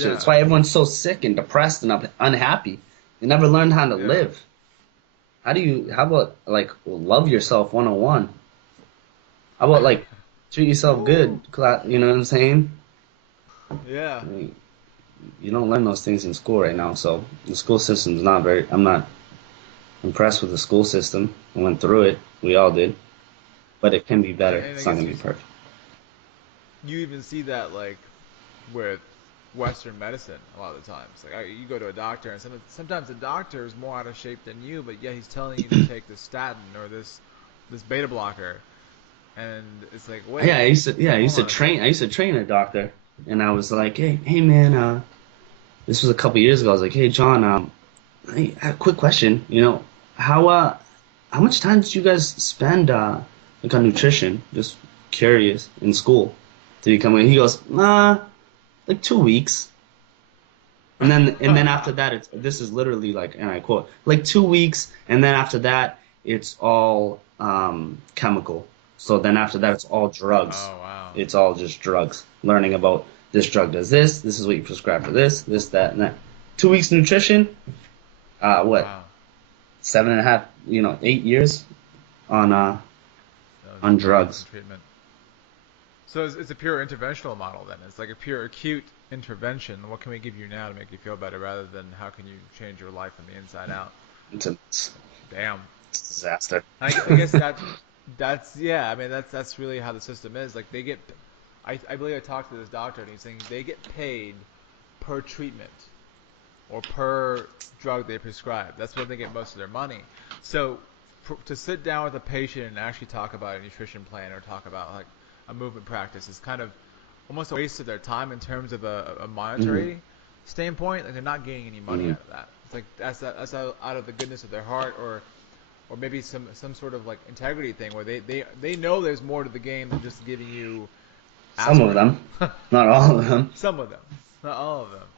shit. Yeah. That's why everyone's so sick and depressed and unhappy. They never learned how to Yeah. live. How about like love yourself 101? How about like treat yourself good? Woo. You know what I'm saying? Yeah. I mean, you don't learn those things in school right now, so the school system's not very, I'm not impressed with the school system. I went through it. We all did. But it can be better. And I It's not guess gonna be perfect. you even see that like with Western medicine a lot of the times. Like you go to a doctor, and sometimes the doctor is more out of shape than you, but yet he's telling you to take this statin or this beta blocker, and it's like, Yeah, wait, I hold used to on a train. second. I used to train a doctor, and I was like, hey man, this was a couple years ago. I was like, hey John, hey, I have a quick question. How how much time did you guys spend like on nutrition? Just curious in school to become. He goes, like 2 weeks. And then after that, this is literally like, and I quote, like 2 weeks, and then after that, it's all chemical. So then after that, it's all drugs. Oh wow, It's all just drugs. Learning about this drug does this. This is what you prescribe for this, that, and that. 2 weeks nutrition. What? wow. 7.5, 8 years on uh That was on drugs and drugs. treatment. So it's a pure interventional model then. It's like a pure acute intervention. What can we give you now to make you feel better, rather than how can you change your life from the inside out? It's Damn. a disaster. I guess that's yeah. I mean that's really how the system is. Like they get, I believe I talked to this doctor and he's saying they get paid per treatment or per drug they prescribe. That's where they get most of their money. So to sit down with a patient and actually talk about a nutrition plan or talk about like a movement practice is kind of almost a waste of their time in terms of a Hmm. monetary standpoint. Like they're not gaining any money Hmm. out of that. It's like that's out of the goodness of their heart, or maybe some sort of like integrity thing where they know there's more to the game than just giving you Some of aspirin. them, not all of them. Some of them, not all of them.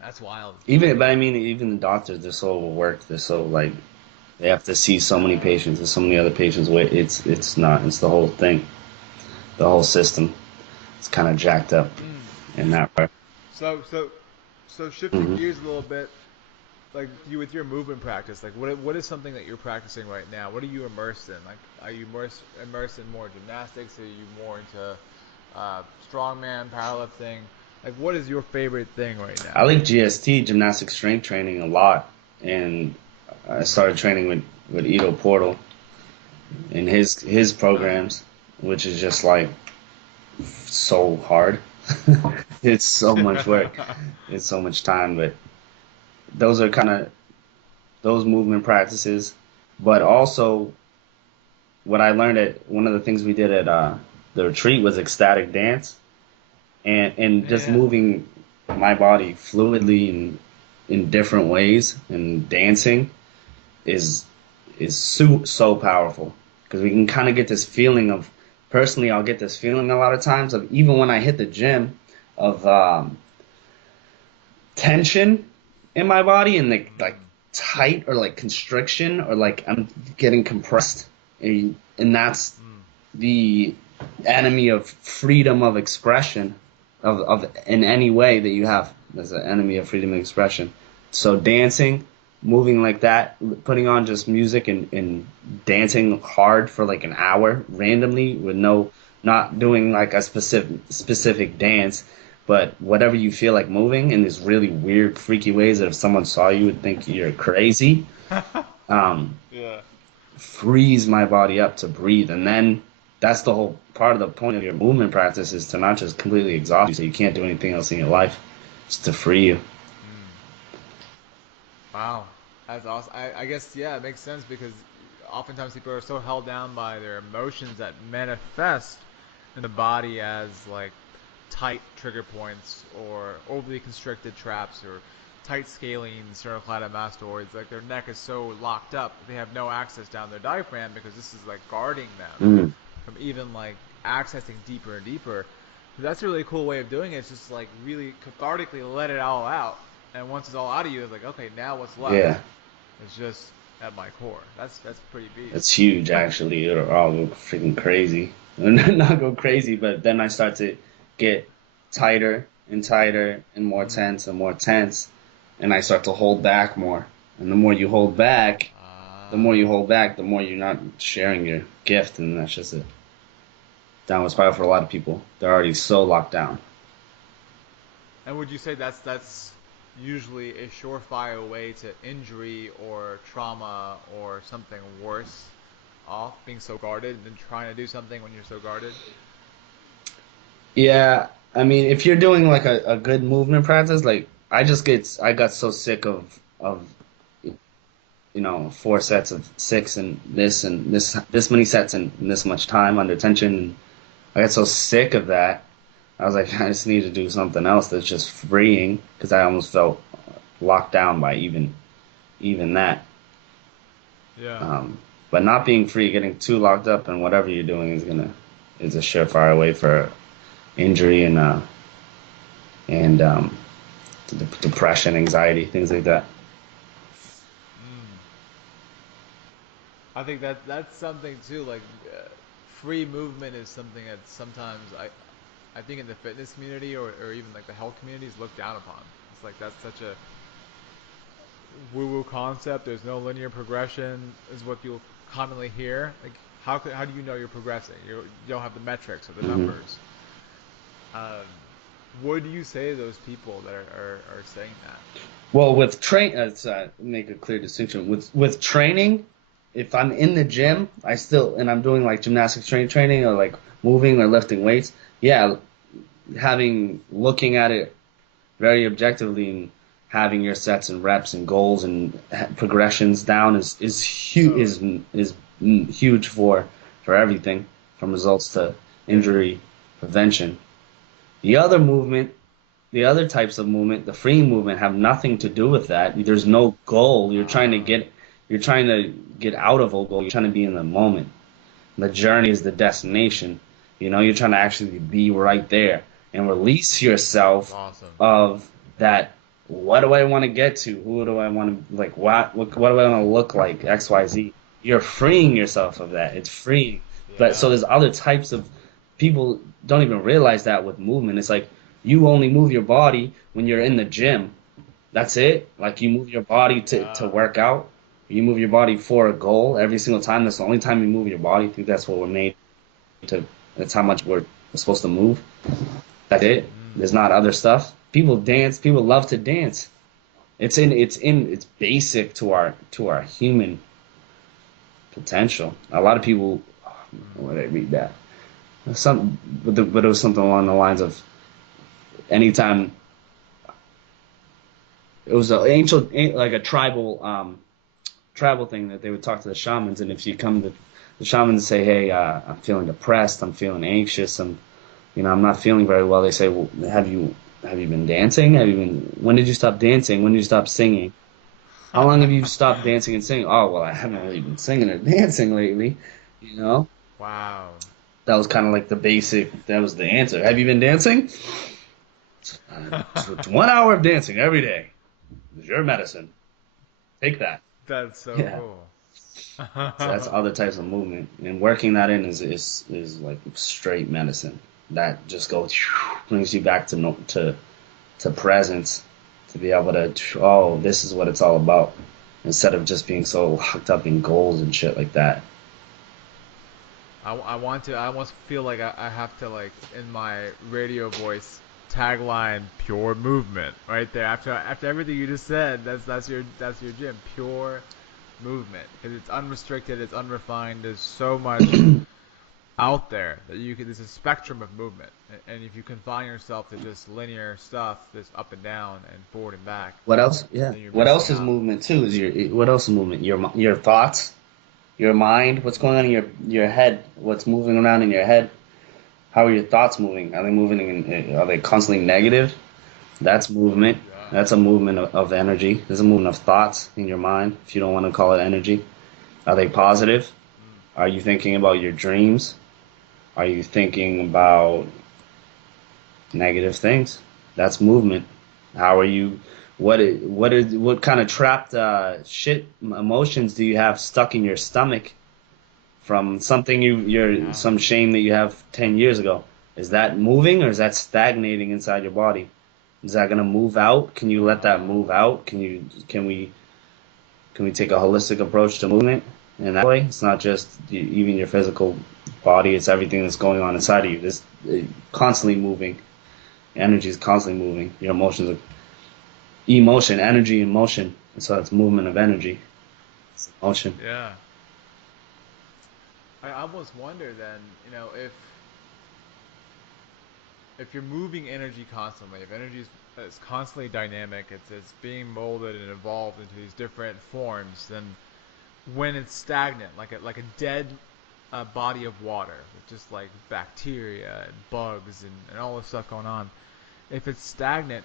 That's wild. But I mean, even the doctors, they're so overworked. They're so like they have to see so many patients and so many other patients. Wait, it's not. It's the whole thing, the whole system. It's kind of jacked up Mm. in that way. So so so shifting Hmm. gears a little bit, like you with your movement practice, like what is something that you're practicing right now? What are you immersed in? Like, are you immersed in more gymnastics? Are you more into strongman, powerlifting? Like, what is your favorite thing right I now? like GST, gymnastic strength training, a lot, and I started training with Ito Portal in his Nice. programs, which is just like so hard. It's so much work. It's so much time, but those are kind of those movement practices. But also, what I learned at one of the things we did at the retreat was ecstatic dance, and just Yeah. moving my body fluidly in different ways and dancing is so powerful because we can kind of get this feeling of personally I'll get this feeling a lot of times of even when I hit the gym of tension in my body and like Mm. tight or like constriction or like I'm getting compressed and that's Mm. the enemy of freedom of expression of in any way that you have as an enemy of freedom of expression. So dancing, moving like that, putting on just music and dancing hard for like an hour randomly with no not doing like a specific dance, but whatever you feel like moving in these really weird, freaky ways that if someone saw you would think you're crazy. Um, Yeah. Freeze my body up to breathe. And then that's the whole part of the point of your movement practice is to not just completely exhaust you so you can't do anything else in your life. It's to free you. Mm. Wow, that's awesome. I guess yeah, it makes sense because oftentimes people are so held down by their emotions that manifest in the body as like tight trigger points or overly constricted traps or tight scalene sternocleidomastoids. Like their neck is so locked up, they have no access down their diaphragm because this is like guarding them Mm. from even like accessing deeper and deeper. That's a really cool way of doing it. It's just like really cathartically let it all out, and once it's all out of you, it's like okay, now what's left? Yeah, It's just at my core. That's pretty beast. it's huge actually. Or I'll go freaking crazy. Not go crazy, but then I start to get tighter and tighter and Mm. more tense, and I start to hold back more. And the more you hold back, Ah. the more you're not sharing your gift, and that's just a downward spiral for a lot of people. They're already so locked down. And would you say that's usually a surefire way to injury or trauma or something worse off, being so guarded than trying to do something when you're so guarded? Yeah, I mean, if you're doing like a good movement practice, like I got so sick of four sets of six and this many sets in this much time under tension. And I got so sick of that. I was like, I just need to do something else that's just freeing because I almost felt locked down by even that. Yeah. Um, but not being free, getting too locked up in whatever you're doing is a surefire way for injury and depression, anxiety, things like that. Mm. I think that's something too. Like free movement is something that sometimes I think in the fitness community or even like the health community is looked down upon. It's like that's such a woo-woo concept. There's no linear progression, is what you'll commonly hear. Like how do you know you're progressing? You don't have the metrics or the Hmm. numbers. Um, what do you say to those people that are saying that? Well, with make a clear distinction. With training, if I'm in the gym, I still and I'm doing like gymnastics training or like moving or lifting weights. Yeah, having looking at it very objectively and having your sets and reps and goals and progressions down Totally. is huge for everything from results to Yeah. injury prevention. The other movement, the other types of movement, the free movement, have nothing to do with that. There's no goal. Ah. You're trying to get out of a goal. You're trying to be in the moment. The journey is the destination. You're trying to actually be right there and release That's yourself awesome. of that. What do I want to get to? Who do I want to like? What do I want to look like? X, Y, Z. You're freeing yourself of that. It's freeing. But so Yeah. there's other types of people don't even realize that with movement. It's like you only move your body when you're in the gym. That's it. Like you move your body to Yeah. work out. You move your body for a goal every single time. That's the only time you move your body. I think that's what we're made to. That's how much we're supposed to move. That's it. There's Mm. not other stuff. People dance. People love to dance. It's basic to our human potential. A lot of people, Mm. when they read that, but it was something along the lines of anytime it was an ancient, like a tribal thing that they would talk to the shamans, and if you come to the shamans and say, "Hey, I'm feeling depressed, I'm feeling anxious, I'm not feeling very well," they say, "Well, have you been dancing? When did you stop dancing? When did you stop singing? How long have you stopped dancing and singing?" "Oh, well, I haven't really been singing or dancing lately." You know, Wow. that was kind of like the basic. That was the answer. Have you been dancing? It's 1 hour of dancing every day. It's your medicine. Take that. That's so Yeah. cool. So that's other types of movement, and working that in is like straight medicine. That just goes brings you back to no, to presence, to be able to this is what it's all about, instead of just being so locked up in goals and shit like that. I want to. I almost feel like I have to like in my radio voice tagline pure movement right there after everything you just said. That's your gym. Pure movement because it's unrestricted. It's unrefined. There's so much out there that you can. There's a spectrum of movement, and if you confine yourself to just linear stuff, this up and down and forward and back, What else? Yeah. then you're What missing else is out. movement too? What else is movement? Your thoughts, your mind. What's going on in your head? What's moving around in your head? How are your thoughts moving? Are they moving are they constantly negative? That's movement. Yeah. That's a movement of energy. There's a movement of thoughts in your mind, if you don't want to call it energy. Are they positive? Mm. Are you thinking about your dreams? Are you thinking about negative things? That's movement. How are you? What kind of trapped shit emotions do you have stuck in your stomach from something Yeah. some shame that you have 10 years ago? Is that moving or is that stagnating inside your body? Is that gonna move out? Can you let that move out? Can we take a holistic approach to movement in that way? It's not just even your physical body; it's everything that's going on inside of you. This constantly moving. Energy is constantly moving. Your emotions are emotion, energy, and motion. So it's movement of energy. It's emotion. Yeah. I almost wonder then, if you're moving energy constantly, if energy is constantly dynamic, it's being molded and evolved into these different forms, then when it's stagnant, like a dead body of water with just like bacteria and bugs and all this stuff going on, if it's stagnant,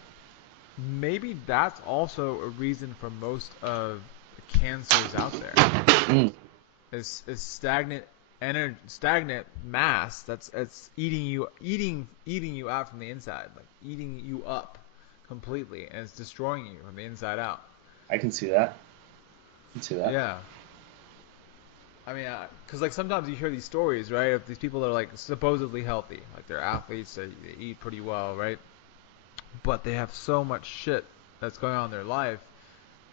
maybe that's also a reason for most of the cancers out there. Mm. Is stagnant energy, stagnant mass that's it's eating you out from the inside, like eating you up completely, and it's destroying you from the inside out. I can see that. I can see that. Yeah. I mean, because like sometimes you hear these stories, right, of these people that are like supposedly healthy, like they're athletes, they eat pretty well, right, but they have so much shit that's going on in their life,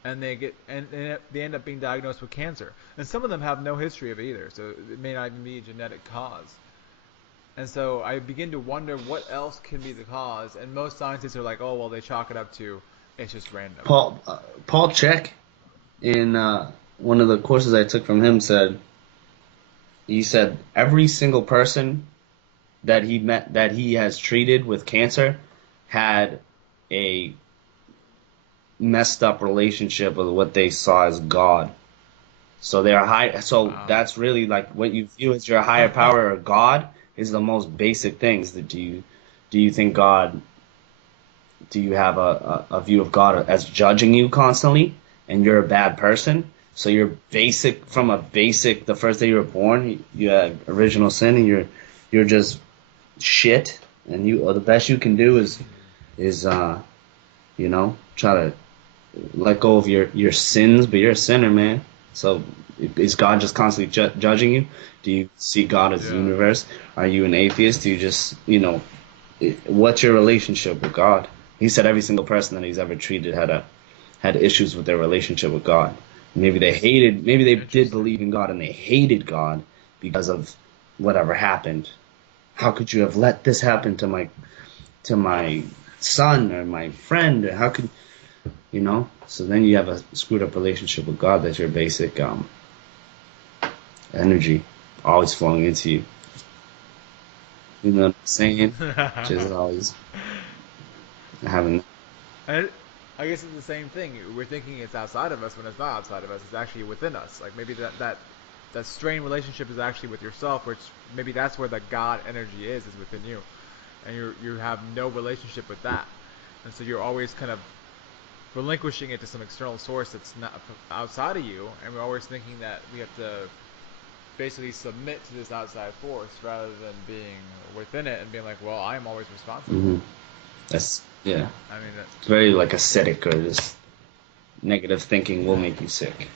and and they end up being diagnosed with cancer. And some of them have no history of it either, so it may not even be a genetic cause. And so I begin to wonder what else can be the cause. And most scientists are like, oh well, they chalk it up to it's just random. Paul Chek in one of the courses I took from him he said every single person that he met that he has treated with cancer had a messed up relationship with what they saw as God. So they're high. So Wow. that's really like what you view as your higher power or God is the most basic things. That do you think God? Do you have a view of God as judging you constantly, and you're a bad person? So you're basic from a basic. The first day you were born, you had original sin, and you're just shit. And the best you can do is try to let go of your sins, but you're a sinner, man. So is God just constantly judging you? Do you see God as the Yeah. universe? Are you an atheist? Do you just, what's your relationship with God? He said every single person that he's ever treated had issues with their relationship with God. Maybe they did Interesting. believe in God and they hated God because of whatever happened. How could you have let this happen to my son or my friend? Or how could? So then you have a screwed up relationship with God. That's your basic energy always flowing into you. You know what I'm saying? Just always having. And I guess it's the same thing. We're thinking it's outside of us when it's not outside of us. It's actually within us. Like maybe that strained relationship is actually with yourself, which maybe that's where the God energy is within you, and you have no relationship with that, and so you're always kind of relinquishing it to some external source that's not outside of you, and we're always thinking that we have to basically submit to this outside force rather than being within it and being like, well, I'm always responsible. Hmm. That's yeah. I mean, It's very like acidic or just negative thinking will make you sick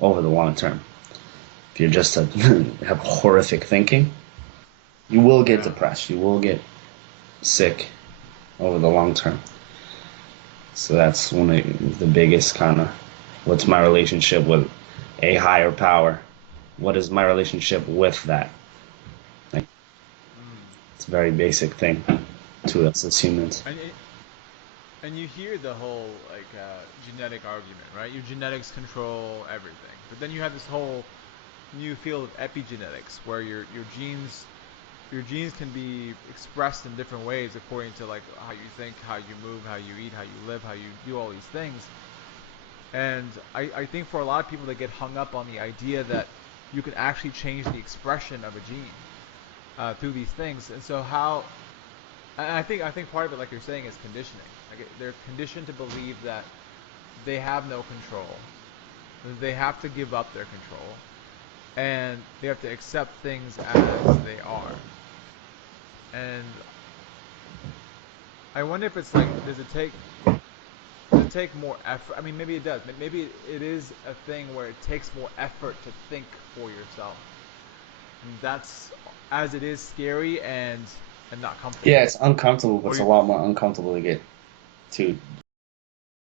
over the long term. If you're just have horrific thinking, you will get yeah, depressed. You will get sick over the long term. So that's one of the biggest kind of what's my relationship with a higher power? What is my relationship with that? Like, mm. it's a very basic thing to us as humans. and and you hear the whole like genetic argument, right? Your genetics control everything, but then you have this whole new field of epigenetics where your genes can be expressed in different ways according to like how you think, how you move, how you eat, how you live, how you do all these things. And I think for a lot of people, they get hung up on the idea that you can actually change the expression of a gene through these things. And so how I think part of it, like you're saying, is conditioning. Like they're conditioned to believe that they have no control, that they have to give up their control, and they have to accept things as they are. And I wonder if it's like, does it take more effort? I mean, maybe it does. Maybe it is a thing where it takes more effort to think for yourself. And that's as it is scary and not Yeah, comfortable. it's uncomfortable, but What it's do a you? lot more uncomfortable to get to